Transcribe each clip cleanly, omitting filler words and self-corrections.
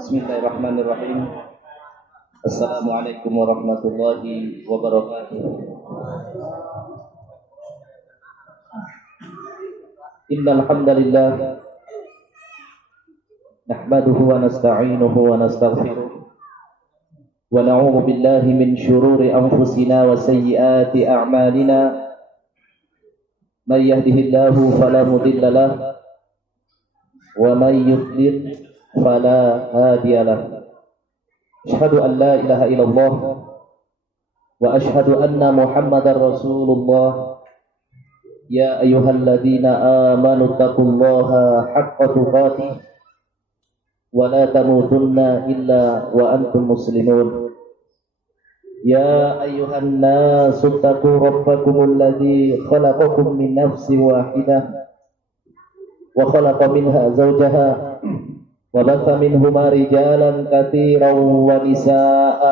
Bismillahirrahmanirrahim. Assalamualaikum warahmatullahi wabarakatuh. Innal hamdalillah nahmaduhu wa nasta'inuhu wa nastaghfiruh wa na'udzu billahi min shururi anfusina wa sayyiati a'malina. May yahdihillahu fala mudilla lahu wa may yudlil fala hadiyalah. Asyhadu an la ilaha illallah wa asyhadu anna Muhammadar Rasulullah. Ya ayyuhalladzina amanu taqullaha haqqa tuqatih wa la tamutunna illa wa antum muslimun. Ya ayyuhan nasu taqu rabbakumul ladzi khalaqakum min nafsin wahidah wa khalaqa minha zawjaha وَبَثَّ مِنْهُمَا رِجَالًا كَثِيرًا وَنِسَاءً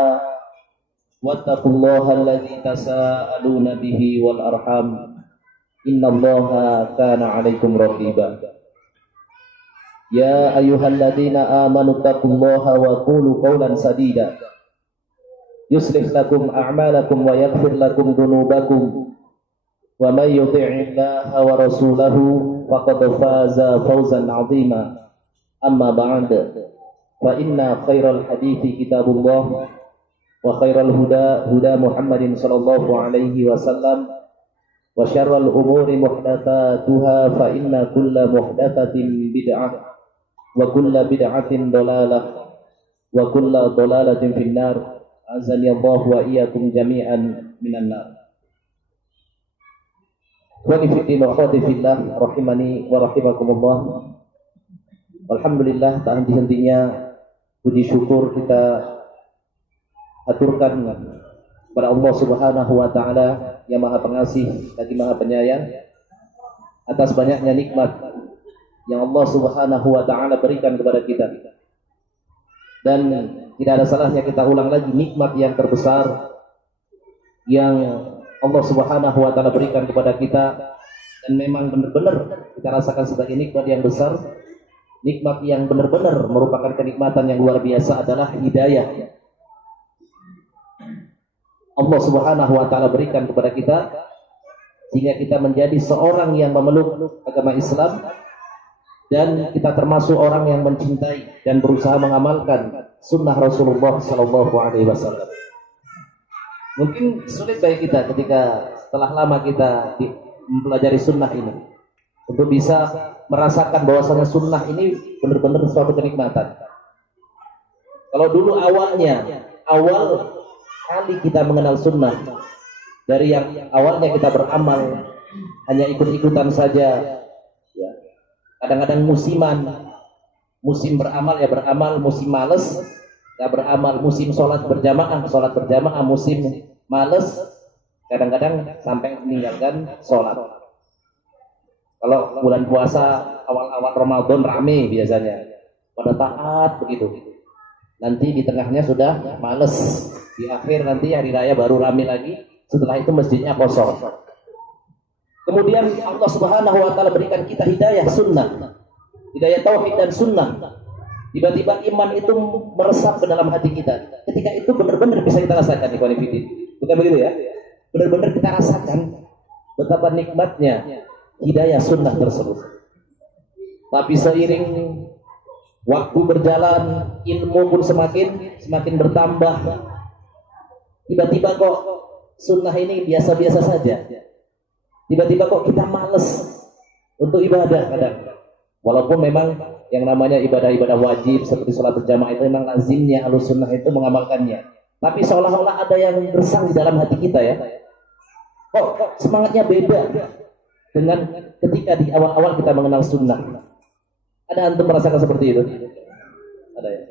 وَاتَّقُوا اللَّهَ الَّذِي تَسَاءَلُونَ بِهِ وَالْأَرْحَامَ إِنَّ اللَّهَ كَانَ عَلَيْكُمْ رَقِيبًا. يَا أَيُّهَا الَّذِينَ آمَنُوا اتَّقُوا اللَّهَ وَقُولُوا قَوْلًا سَدِيدًا يُصْلِحْ لَكُمْ أَعْمَالَكُمْ وَيَغْفِرْ لَكُمْ ذُنُوبَكُمْ وَمَن يُطِعِ اللَّهَ وَرَسُولَهُ فَقَدْ فَازَ فَوْزًا عَظِيمًا. Amma ba'd, fa inna khairal hadithi kitabullah wa khairal huda Muhammadin sallallahu alaihi wasallam wa syarral umuri muhdatsatuha fa inna kulla muhdatsatin bid'ah wa kulla bid'atin dhalalah wa kulla dhalalatin finnar. Azani Allah wa iyyakum jami'an minan nar. Wa nifiti wa khadifillah rahimani wa rahimakumullah. Alhamdulillah, tak henti-hentinya puji syukur kita aturkan kepada Allah Subhanahu wa taala yang Maha Pengasih lagi Maha Penyayang atas banyaknya nikmat yang Allah Subhanahu wa taala berikan kepada kita. Dan tidak ada salahnya kita ulang lagi nikmat yang terbesar yang Allah Subhanahu wa taala berikan kepada kita, dan memang benar-benar kita rasakan sebagai nikmat yang besar. Nikmat yang benar-benar merupakan kenikmatan yang luar biasa adalah hidayah. Allah Subhanahu wa taala berikan kepada kita sehingga kita menjadi seorang yang memeluk agama Islam, dan kita termasuk orang yang mencintai dan berusaha mengamalkan sunnah Rasulullah sallallahu alaihi wasallam. Mungkin sulit bagi kita ketika setelah lama kita mempelajari sunnah ini untuk bisa merasakan bahwasanya sunnah ini benar-benar suatu kenikmatan. Kalau dulu awal kali kita mengenal sunnah, dari yang awalnya kita beramal hanya ikut-ikutan saja, ya. Kadang-kadang musim beramal ya beramal, musim males ya beramal, musim sholat berjamaah musim males, kadang-kadang sampai meninggalkan sholat. Kalau bulan puasa awal-awal Ramadan rame biasanya, pada taat begitu. Nanti di tengahnya sudah males, di akhir nanti hari raya baru rame lagi. Setelah itu masjidnya kosong. Kemudian Allah Subhanahu wa taala berikan kita hidayah sunnah, hidayah tauhid dan sunnah. Tiba-tiba iman itu meresap ke dalam hati kita. Ketika itu benar-benar bisa kita rasakan, ikhwan fillah. Bukan begitu ya? Benar-benar kita rasakan betapa nikmatnya hidayah sunnah tersebut. Tapi seiring waktu berjalan, ilmu pun semakin bertambah. Tiba-tiba kok sunnah ini biasa-biasa saja. Tiba-tiba kok kita males untuk ibadah kadang. Walaupun memang yang namanya ibadah-ibadah wajib seperti sholat berjamaah itu memang lazimnya ahlus sunnah itu mengamalkannya. Tapi seolah-olah ada yang gersang di dalam hati kita ya. Kok semangatnya beda dengan ketika di awal-awal kita mengenal sunnah. Ada antum merasakan seperti itu? Ada ya?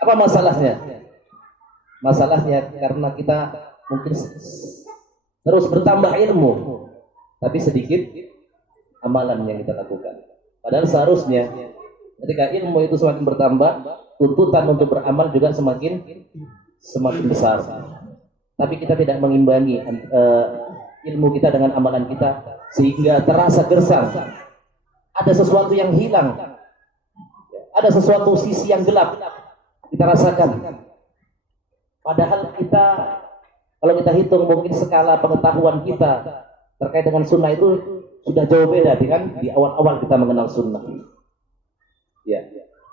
Apa masalahnya? Masalahnya karena kita mungkin terus bertambah ilmu, tapi sedikit amalan yang kita lakukan. Padahal seharusnya ketika ilmu itu semakin bertambah, tuntutan untuk beramal juga semakin besar. Tapi kita tidak mengimbangi ilmu kita dengan amalan kita sehingga terasa gersang. ada sesuatu yang hilang, ada sesuatu sisi yang gelap kita rasakan. Padahal kita, kalau kita hitung mungkin skala pengetahuan kita terkait dengan sunnah itu sudah jauh beda dengan di awal-awal kita mengenal sunnah. Ya,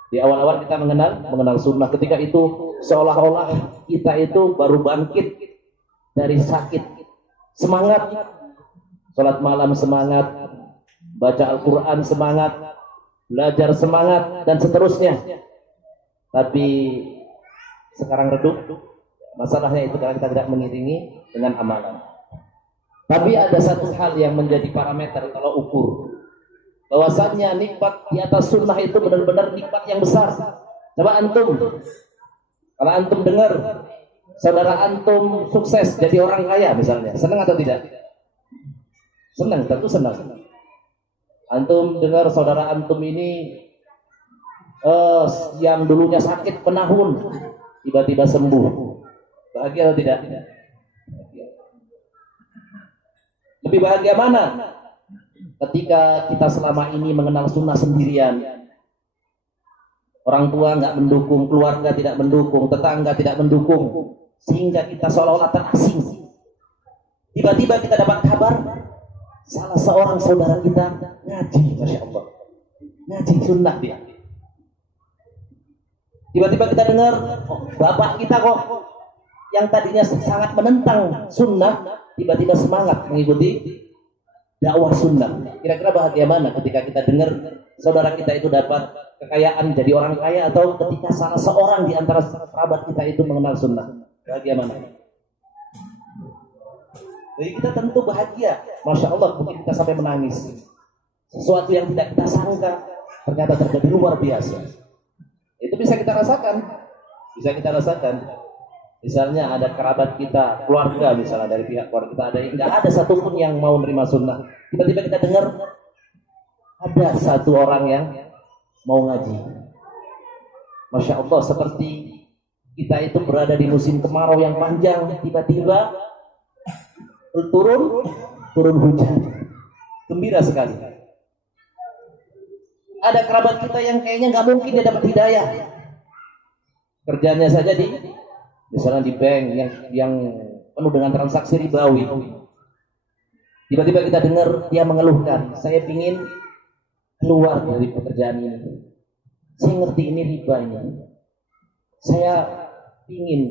di awal-awal kita mengenal sunnah, ketika itu seolah-olah kita itu baru bangkit dari sakit, semangat, sholat malam semangat, baca Al-Quran semangat, belajar semangat, dan seterusnya. Tapi sekarang redup, masalahnya itu karena kita tidak mengiringi dengan amalan. Tapi ada satu hal yang menjadi parameter kalau ukur, bahwasannya nikmat di atas sunnah itu benar-benar nikmat yang besar. Coba antum, kalau antum dengar saudara antum sukses jadi orang kaya misalnya, senang atau tidak? Senang, tentu senang. Antum dengar saudara antum ini yang dulunya sakit penahun tiba-tiba sembuh, bahagia atau tidak? Lebih bahagia mana? Ketika kita selama ini mengenal sunnah sendirian, orang tua nggak mendukung, keluarga tidak mendukung, tetangga tidak mendukung, sehingga kita seolah-olah terasing. Tiba-tiba kita dapat kabar salah seorang saudara kita ngaji, masya Allah, ngaji sunnah dia. Tiba-tiba kita dengar, oh, bapak kita kok yang tadinya sangat menentang sunnah, tiba-tiba semangat mengikuti dakwah sunnah. Kira-kira bahagia mana ketika kita dengar saudara kita itu dapat kekayaan, jadi orang kaya, atau ketika salah seorang di antara sahabat kita itu mengenal sunnah? Bahagia mana? Jadi kita tentu bahagia, masya Allah, mungkin kita sampai menangis. Sesuatu yang tidak kita sangka ternyata terjadi luar biasa. Itu bisa kita rasakan, Misalnya ada kerabat kita, keluarga misalnya, dari pihak keluarga kita ada yang nggak ada satupun yang mau menerima sunnah. Tiba-tiba kita dengar ada satu orang yang mau ngaji. Masya Allah, seperti kita itu berada di musim kemarau yang panjang, tiba-tiba turun hujan, gembira sekali. Ada kerabat kita yang kayaknya nggak mungkin dia dapat hidayah, kerjanya saja misalnya di bank yang penuh dengan transaksi ribawi. Tiba-tiba kita dengar dia mengeluhkan, saya ingin keluar dari pekerjaan ini, saya ngerti ini riba ini, saya ingin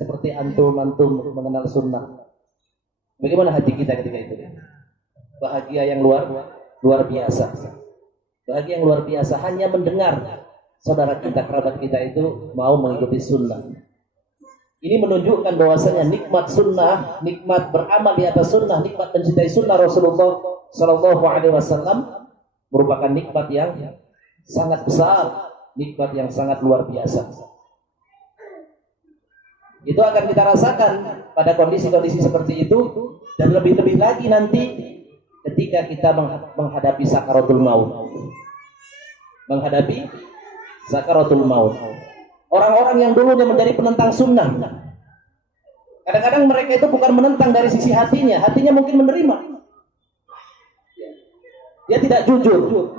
seperti antum mengenal sunnah. Bagaimana hati kita ketika itu? Bahagia yang luar biasa. Bahagia yang luar biasa hanya mendengar saudara kita, kerabat kita itu mau mengikuti sunnah. Ini menunjukkan bahwasanya nikmat sunnah, nikmat beramal di atas sunnah, nikmat mencintai sunnah Rasulullah Shallallahu Alaihi Wasallam merupakan nikmat yang sangat besar, nikmat yang sangat luar biasa. Itu akan kita rasakan pada kondisi-kondisi seperti itu, dan lebih-lebih lagi nanti ketika kita menghadapi sakaratul maut. Menghadapi sakaratul maut. Orang-orang yang dulunya menjadi penentang sunnah, kadang-kadang mereka itu bukan menentang dari sisi hatinya mungkin menerima. Dia tidak jujur,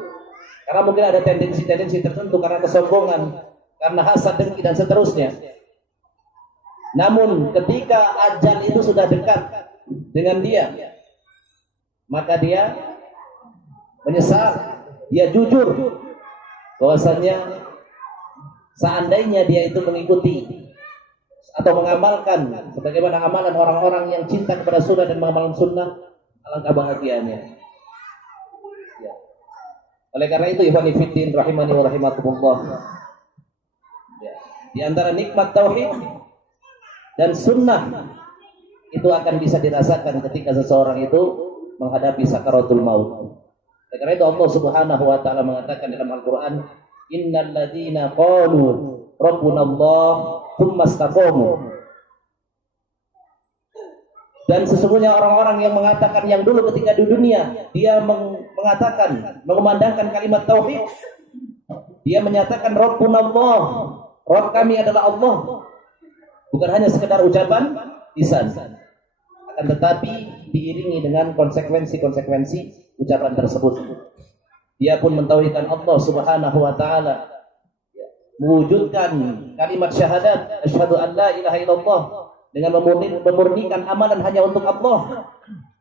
karena mungkin ada tendensi-tendensi tertentu, karena kesombongan, karena hasad, dengki, dan seterusnya. Namun ketika ajal itu sudah dekat dengan dia, maka dia menyesal, dia jujur bahwasanya seandainya dia itu mengikuti atau mengamalkan sebagaimana amalan orang-orang yang cinta kepada sunnah dan mengamalkan sunnah, alangkah bahagianya. Ya. Oleh karena itu, ikhwani fiddin rahimani wa rahimakumullah, ya, di antara nikmat tauhid dan sunnah itu akan bisa dirasakan ketika seseorang itu menghadapi sakaratul maut. Oleh karena itu Allah Subhanahu wa taala mengatakan dalam Al-Qur'an, innal ladzina qalu rabbunallah tsumma istaqamu. Dan sesungguhnya orang-orang yang mengatakan, yang dulu ketika di dunia dia mengatakan, mengumandangkan kalimat tauhid, dia menyatakan rabbunallah, Rabb kami adalah Allah, bukan hanya sekedar ucapan lisan, akan tetapi diiringi dengan konsekuensi-konsekuensi ucapan tersebut. dia pun mentauhidkan Allah Subhanahu wa taala, mewujudkan kalimat syahadat asyhadu an la ilaha illallah dengan memurnikan amalan hanya untuk Allah,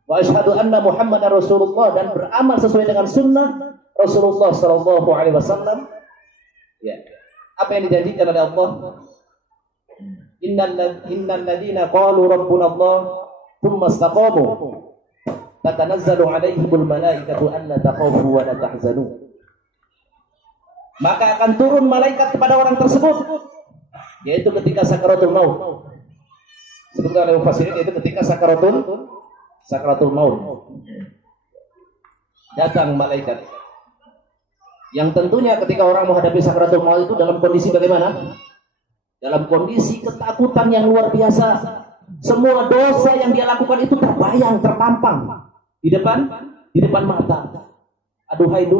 wa asyhadu anna Muhammadar Rasulullah, dan beramal sesuai dengan sunnah Rasulullah sallallahu alaihi wasallam. Ya. Apa yang dijanjikan oleh Allah? Innal ladzina qalu rabbuna Allah tsumma istaqamu tatanazzalu alaihimul malaikatu alla takhafu wa la tahzanu. Maka akan turun malaikat kepada orang tersebut, yaitu ketika sakaratul maut. Sebutkan oleh mufassirin, yaitu ketika sakaratul maut. Datang malaikat. Yang tentunya ketika orang menghadapi sakaratul maut itu dalam kondisi bagaimana? Dalam kondisi ketakutan yang luar biasa. Semua dosa yang dia lakukan itu terbayang, terpampang di depan mata. Aduhai